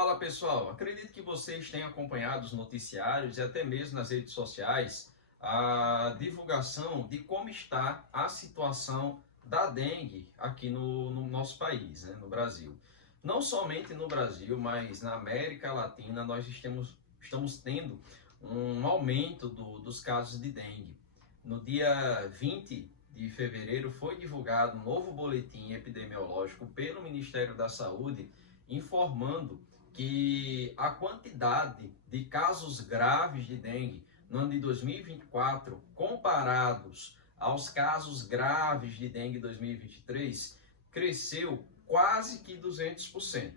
Fala pessoal, acredito que vocês tenham acompanhado os noticiários e até mesmo nas redes sociais a divulgação de como está a situação da dengue aqui no nosso país, né, no Brasil. Não somente no Brasil, mas na América Latina nós estamos tendo um aumento dos casos de dengue. No dia 20 de fevereiro foi divulgado um novo boletim epidemiológico pelo Ministério da Saúde informando que a quantidade de casos graves de dengue no ano de 2024, comparados aos casos graves de dengue 2023, cresceu quase que 200%.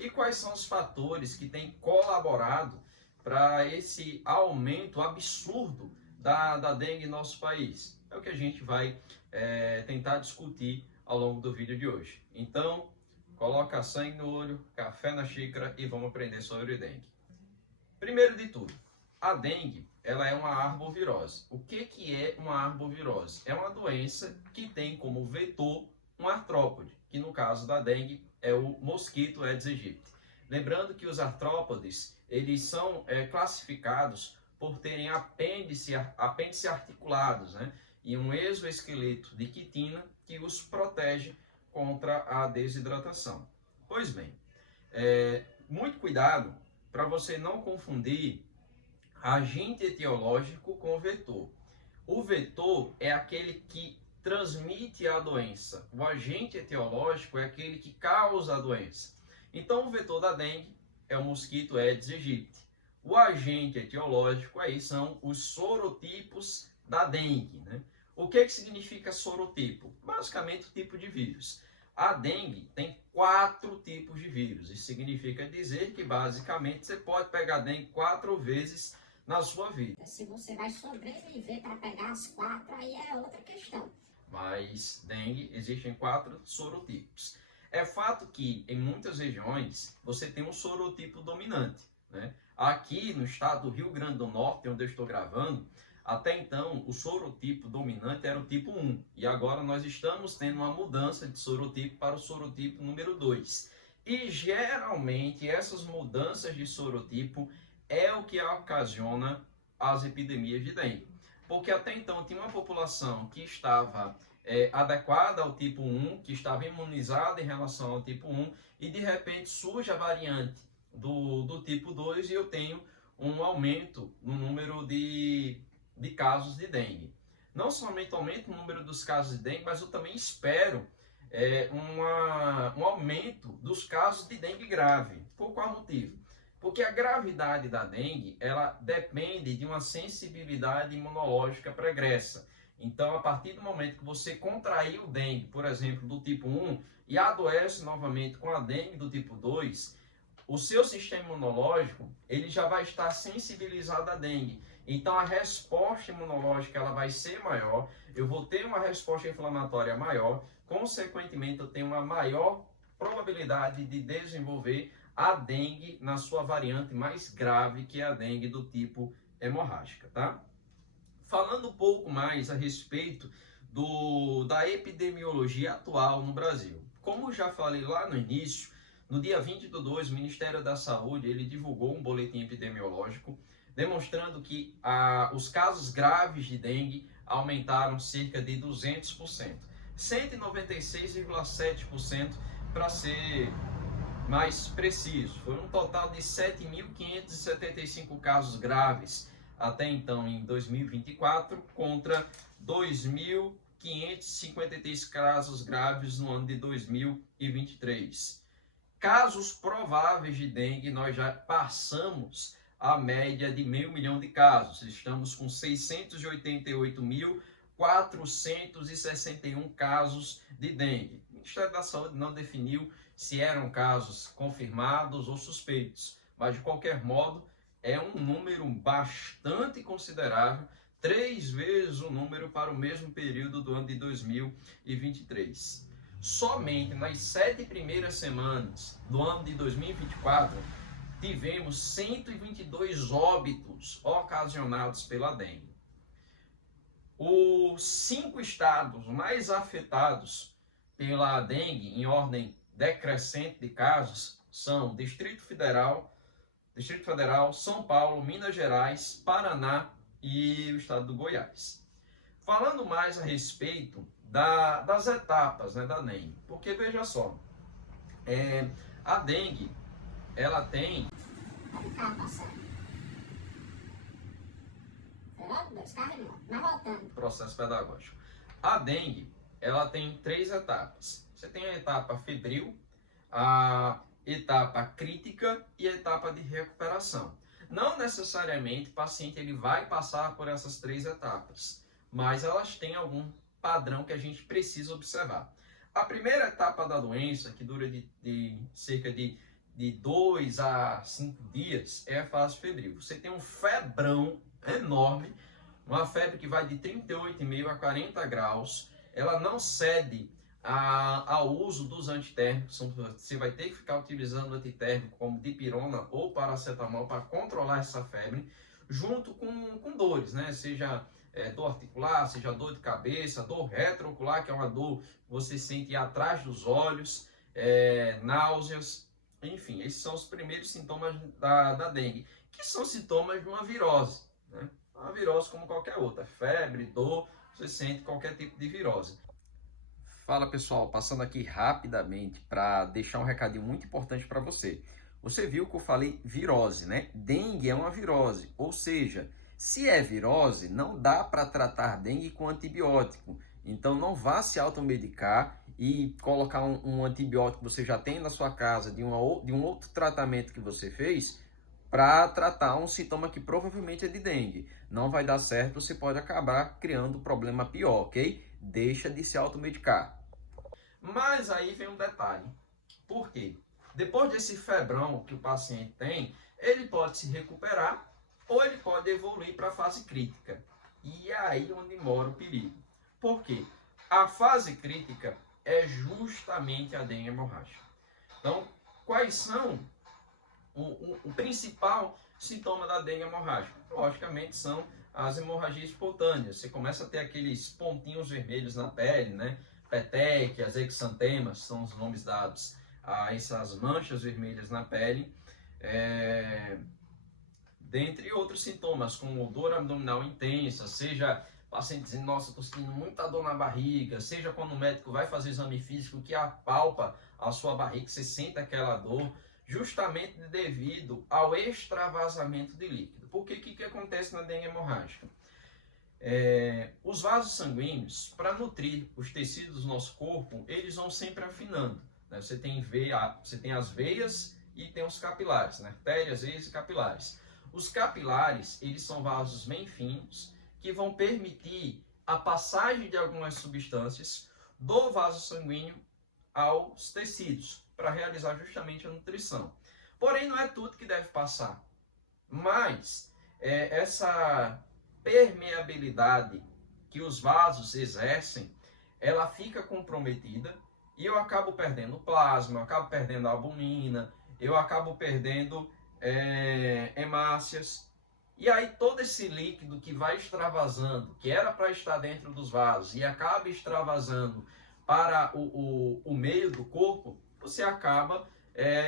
E quais são os fatores que têm colaborado para esse aumento absurdo da dengue em nosso país? É o que a gente vai tentar discutir ao longo do vídeo de hoje. Então, coloca sangue no olho, café na xícara e vamos aprender sobre dengue. Primeiro de tudo, a dengue ela é uma arbovirose. O que é uma arbovirose? É uma doença que tem como vetor um artrópode, que no caso da dengue é o mosquito Aedes aegypti. Lembrando que os artrópodes eles são classificados por terem apêndice articulados, né? E um exoesqueleto de quitina que os protege contra a desidratação. Pois bem, muito cuidado para você não confundir agente etiológico com vetor. O vetor é aquele que transmite a doença. O agente etiológico é aquele que causa a doença. Então, o vetor da dengue é o mosquito Aedes aegypti. O agente etiológico aí são os sorotipos da dengue, né? O que significa sorotipo? Basicamente o tipo de vírus. A dengue tem 4 tipos de vírus. Isso significa dizer que basicamente você pode pegar dengue 4 vezes na sua vida. Se você vai sobreviver para pegar as 4, aí é outra questão. Mas dengue existem 4 sorotipos. É fato que em muitas regiões você tem um sorotipo dominante, né? Aqui no estado do Rio Grande do Norte, onde eu estou gravando, até então, o sorotipo dominante era o tipo 1. E agora nós estamos tendo uma mudança de sorotipo para o sorotipo número 2. E geralmente essas mudanças de sorotipo é o que ocasiona as epidemias de dengue. Porque até então tinha uma população que estava adequada ao tipo 1, que estava imunizada em relação ao tipo 1, e de repente surge a variante do tipo 2 e eu tenho um aumento no número de casos de dengue. Não somente aumenta o número dos casos de dengue, mas eu também espero um aumento dos casos de dengue grave. Por qual motivo? Porque a gravidade da dengue ela depende de uma sensibilidade imunológica pregressa. Então, a partir do momento que você contraiu dengue, por exemplo, do tipo 1, e adoece novamente com a dengue do tipo 2, o seu sistema imunológico ele já vai estar sensibilizado à dengue. Então a resposta imunológica ela vai ser maior, eu vou ter uma resposta inflamatória maior, consequentemente eu tenho uma maior probabilidade de desenvolver a dengue na sua variante mais grave, que é a dengue do tipo hemorrágica, tá? Falando um pouco mais a respeito da epidemiologia atual no Brasil. Como já falei lá no início, no dia 20/2, o Ministério da Saúde ele divulgou um boletim epidemiológico demonstrando que os casos graves de dengue aumentaram cerca de 200%. 196,7% para ser mais preciso. Foi um total de 7.575 casos graves até então em 2024 contra 2.553 casos graves no ano de 2023. Casos prováveis de dengue, nós já passamos a média de 500 mil de casos. Estamos com 688.461 casos de dengue. O Ministério da Saúde não definiu se eram casos confirmados ou suspeitos, mas de qualquer modo é um número bastante considerável, 3 vezes o número para o mesmo período do ano de 2023. Somente nas 7 primeiras semanas do ano de 2024, tivemos 122 óbitos ocasionados pela dengue. Os 5 estados mais afetados pela dengue, em ordem decrescente de casos, são Distrito Federal, São Paulo, Minas Gerais, Paraná e o estado do Goiás. Falando mais a respeito das etapas, né, da dengue, porque veja só, a dengue, ela tem... O carro passando. Logo dois carros, mas voltando. Processo pedagógico. A dengue, ela tem 3 etapas. Você tem a etapa febril, a etapa crítica e a etapa de recuperação. Não necessariamente o paciente ele vai passar por essas 3 etapas, mas elas têm algum padrão que a gente precisa observar. A primeira etapa da doença, que dura de cerca de 2 a 5 dias, é a fase febril. Você tem um febrão enorme, uma febre que vai de 38,5 a 40 graus, ela não cede ao uso dos antitérmicos, você vai ter que ficar utilizando antitérmico como dipirona ou paracetamol para controlar essa febre, junto com dores, né? Seja dor articular, seja dor de cabeça, dor retroocular, que é uma dor que você sente atrás dos olhos, náuseas, enfim, esses são os primeiros sintomas da dengue, que são sintomas de uma virose, né? Uma virose como qualquer outra, febre, dor, você sente qualquer tipo de virose. Fala pessoal, passando aqui rapidamente para deixar um recadinho muito importante para você. Você viu que eu falei virose, né? Dengue é uma virose, ou seja, se é virose, não dá para tratar dengue com antibiótico. Então não vá se automedicar e colocar um antibiótico que você já tem na sua casa, de um outro tratamento que você fez, para tratar um sintoma que provavelmente é de dengue. Não vai dar certo, você pode acabar criando um problema pior, ok? Deixa de se automedicar. Mas aí vem um detalhe. Por quê? Depois desse febrão que o paciente tem, ele pode se recuperar ou ele pode evoluir para a fase crítica. E é aí onde mora o perigo. Por quê? A fase crítica é justamente a dengue hemorrágica. Então, quais são o principal sintoma da dengue hemorrágica? Logicamente são as hemorragias espontâneas. Você começa a ter aqueles pontinhos vermelhos na pele, né? Petequias, exantemas, são os nomes dados a essas manchas vermelhas na pele. Dentre outros sintomas, como dor abdominal intensa, seja paciente dizendo, nossa, estou sentindo muita dor na barriga, seja quando o médico vai fazer exame físico que apalpa a sua barriga, você sente aquela dor, justamente devido ao extravasamento de líquido. Porque o que acontece na dengue hemorrágica? Os vasos sanguíneos, para nutrir os tecidos do nosso corpo, eles vão sempre afinando, né? Você tem as veias e tem os capilares, né? Artérias, veias e capilares. Os capilares, eles são vasos bem finos, que vão permitir a passagem de algumas substâncias do vaso sanguíneo aos tecidos, para realizar justamente a nutrição. Porém, não é tudo que deve passar, mas essa permeabilidade que os vasos exercem, ela fica comprometida e eu acabo perdendo plasma, eu acabo perdendo albumina, eu acabo perdendo hemácias. E aí todo esse líquido que vai extravasando, que era para estar dentro dos vasos e acaba extravasando para o meio do corpo, você acaba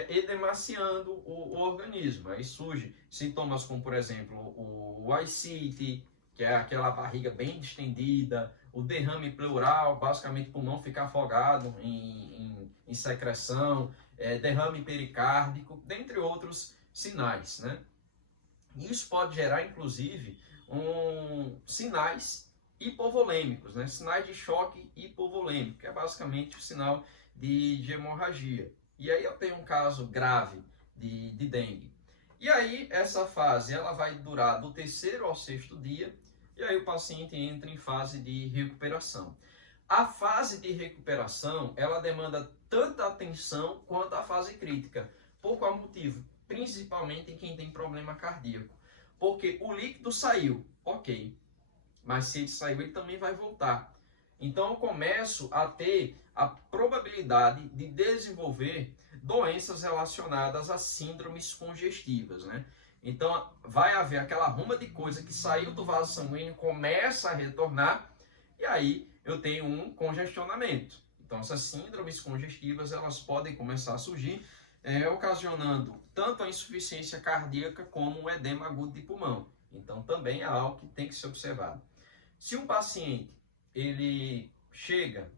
edemaciando o organismo. Aí surge sintomas como, por exemplo, o ascite, que é aquela barriga bem distendida, o derrame pleural, basicamente o pulmão ficar afogado em secreção, derrame pericárdico, dentre outros sinais, né? Isso pode gerar, inclusive, sinais hipovolêmicos, né? Sinais de choque hipovolêmico, que é basicamente o sinal de hemorragia. E aí eu tenho um caso grave de dengue. E aí essa fase ela vai durar do 3º ao 6º dia, e aí o paciente entra em fase de recuperação. A fase de recuperação, ela demanda tanta atenção quanto a fase crítica. Por qual motivo? Principalmente em quem tem problema cardíaco. Porque o líquido saiu, ok, mas se ele saiu, ele também vai voltar. Então eu começo a ter a probabilidade de desenvolver doenças relacionadas a síndromes congestivas, né? Então vai haver aquela ruma de coisa que saiu do vaso sanguíneo, começa a retornar, e aí eu tenho um congestionamento. Então essas síndromes congestivas, elas podem começar a surgir ocasionando tanto a insuficiência cardíaca como o edema agudo de pulmão. Então, também é algo que tem que ser observado. Se o paciente ele chega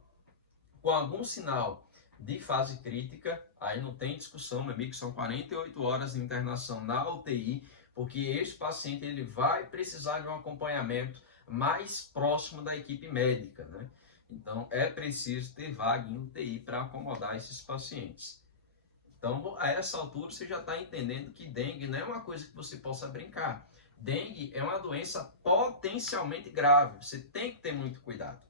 com algum sinal de fase crítica, aí não tem discussão, meu amigo, são 48 horas de internação na UTI, porque esse paciente ele vai precisar de um acompanhamento mais próximo da equipe médica, né? Então, é preciso ter vaga em UTI para acomodar esses pacientes. Então, a essa altura, você já está entendendo que dengue não é uma coisa que você possa brincar. Dengue é uma doença potencialmente grave, você tem que ter muito cuidado.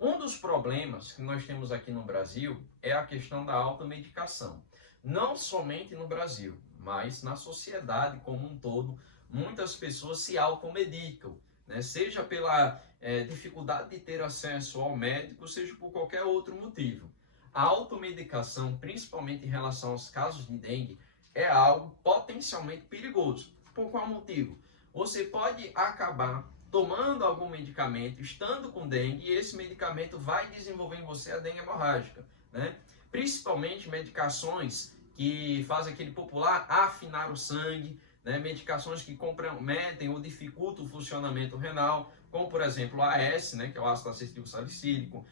Um dos problemas que nós temos aqui no Brasil é a questão da automedicação. Não somente no Brasil, mas na sociedade como um todo, muitas pessoas se automedicam, né? Seja pela dificuldade de ter acesso ao médico, seja por qualquer outro motivo. A automedicação, principalmente em relação aos casos de dengue, é algo potencialmente perigoso. Por qual motivo? Você pode acabar tomando algum medicamento, estando com dengue, e esse medicamento vai desenvolver em você a dengue hemorrágica, né? Principalmente medicações que fazem aquele popular afinar o sangue, né? Medicações que comprometem ou dificultam o funcionamento renal, como por exemplo o AS, né? Que é o ácido acetil salicílico,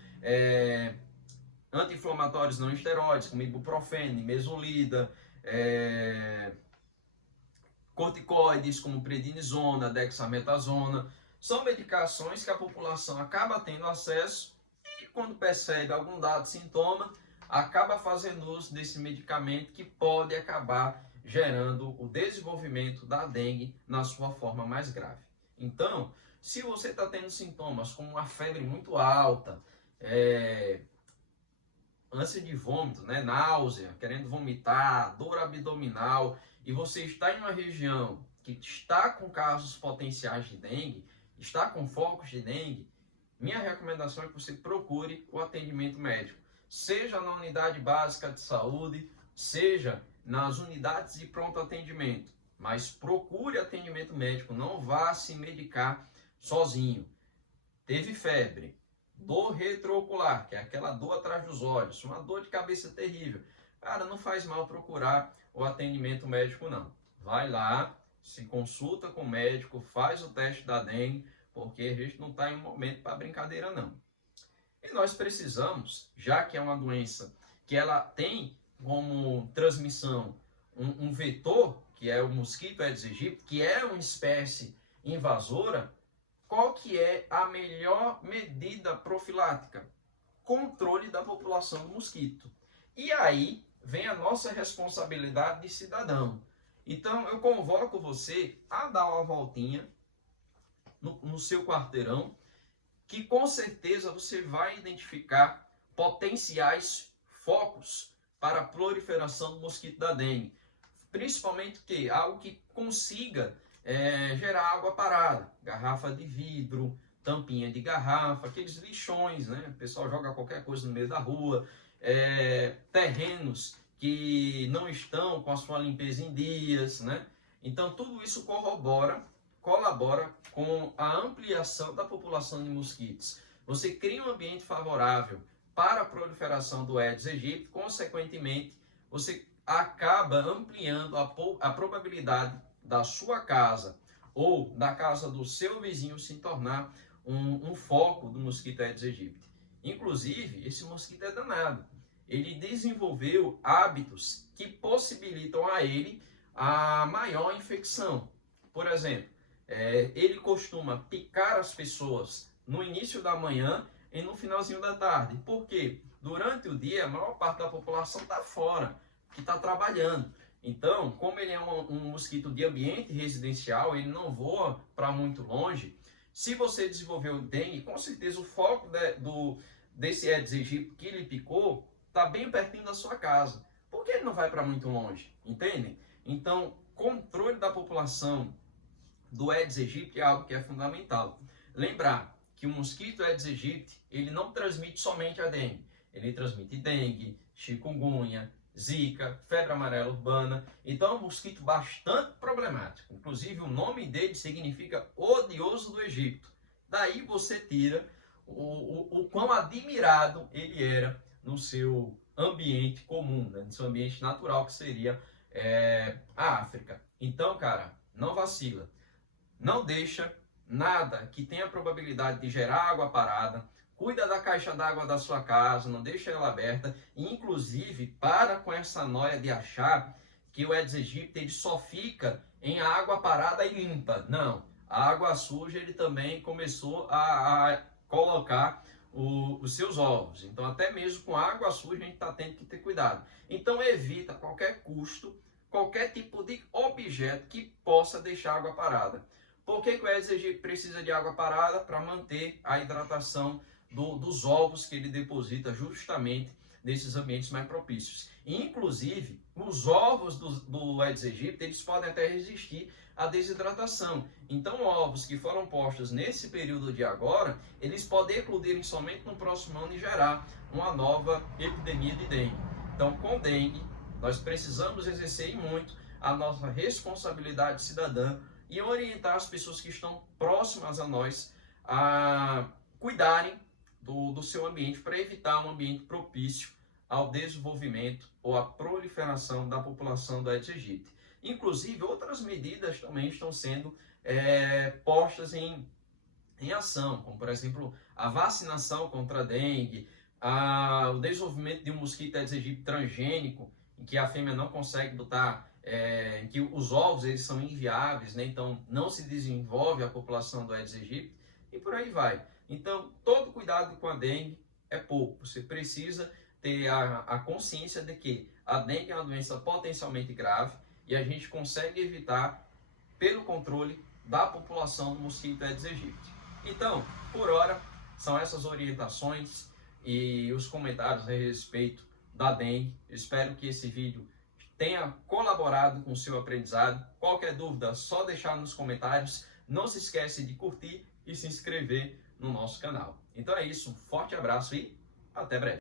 anti-inflamatórios não esteroides, como ibuprofeno, mesolida, corticoides como prednisona, dexametasona. São medicações que a população acaba tendo acesso e quando percebe algum dado sintoma, acaba fazendo uso desse medicamento que pode acabar gerando o desenvolvimento da dengue na sua forma mais grave. Então, se você está tendo sintomas como uma febre muito alta, ânsia de vômito, né, náusea, querendo vomitar, dor abdominal, e você está em uma região que está com casos potenciais de dengue, está com focos de dengue, minha recomendação é que você procure o atendimento médico, seja na unidade básica de saúde, seja nas unidades de pronto atendimento, mas procure atendimento médico, não vá se medicar sozinho. Teve febre, dor retroocular, que é aquela dor atrás dos olhos, uma dor de cabeça terrível. Cara, não faz mal procurar o atendimento médico, não. Vai lá, se consulta com o médico, faz o teste da dengue, porque a gente não está em um momento para brincadeira, não. E nós precisamos, já que é uma doença que ela tem como transmissão um vetor, que é o mosquito Aedes aegypti, que é uma espécie invasora, qual que é a melhor medida profilática? Controle da população do mosquito. E aí vem a nossa responsabilidade de cidadão. Então eu convoco você a dar uma voltinha no seu quarteirão, que com certeza você vai identificar potenciais focos para a proliferação do mosquito da dengue. Principalmente que algo que consiga gerar água parada, garrafa de vidro, tampinha de garrafa, aqueles lixões, né? O pessoal joga qualquer coisa no meio da rua, terrenos que não estão com a sua limpeza em dias, né? Então tudo isso colabora com a ampliação da população de mosquitos. Você cria um ambiente favorável para a proliferação do Aedes aegypti, consequentemente você acaba ampliando a probabilidade da sua casa ou da casa do seu vizinho se tornar um foco do mosquito Aedes aegypti. Inclusive, esse mosquito é danado. Ele desenvolveu hábitos que possibilitam a ele a maior infecção. Por exemplo, ele costuma picar as pessoas no início da manhã e no finalzinho da tarde. Por quê? Durante o dia, a maior parte da população está fora, que está trabalhando. Então, como ele é um mosquito de ambiente residencial, ele não voa para muito longe. Se você desenvolveu dengue, com certeza o foco desse Aedes aegypti que ele picou está bem pertinho da sua casa. Por que ele não vai para muito longe? Entendem? Então, controle da população do Aedes aegypti é algo que é fundamental. Lembrar que o mosquito Aedes aegypti, ele não transmite somente a dengue. Ele transmite dengue, chikungunya, zika, febre amarela urbana. Então é um mosquito bastante problemático. Inclusive o nome dele significa odioso do Egito. Daí você tira o quão admirado ele era no seu ambiente comum, né? No seu ambiente natural, que seria a África. Então, cara, não vacila. Não deixa nada que tenha probabilidade de gerar água parada. Cuida da caixa d'água da sua casa, não deixa ela aberta. E, inclusive, para com essa noia de achar que o Aedes aegypti ele só fica em água parada e limpa. Não, a água suja ele também começou a colocar os seus ovos. Então, até mesmo com água suja, a gente está tendo que ter cuidado. Então, evita a qualquer custo, qualquer tipo de objeto que possa deixar água parada. Por que o Aedes aegypti precisa de água parada? Para manter a hidratação dos ovos que ele deposita justamente nesses ambientes mais propícios. Inclusive, os ovos do Aedes aegypti, eles podem até resistir à desidratação. Então, ovos que foram postos nesse período de agora, eles podem eclodirem somente no próximo ano e gerar uma nova epidemia de dengue. Então, com dengue, nós precisamos exercer muito a nossa responsabilidade cidadã e orientar as pessoas que estão próximas a nós a cuidarem do seu ambiente para evitar um ambiente propício ao desenvolvimento ou à proliferação da população do Aedes aegypti. Inclusive, outras medidas também estão sendo postas em ação, como, por exemplo, a vacinação contra a dengue, o desenvolvimento de um mosquito Aedes aegypti transgênico, em que a fêmea não consegue botar, em que os ovos eles são inviáveis, né? Então não se desenvolve a população do Aedes aegypti, e por aí vai. Então, todo cuidado com a dengue é pouco. Você precisa ter a consciência de que a dengue é uma doença potencialmente grave e a gente consegue evitar pelo controle da população do mosquito Aedes aegypti. Então, por hora, são essas orientações e os comentários a respeito da dengue. Eu espero que esse vídeo tenha colaborado com o seu aprendizado. Qualquer dúvida, só deixar nos comentários. Não se esquece de curtir e se inscrever no nosso canal. Então é isso, um forte abraço e até breve.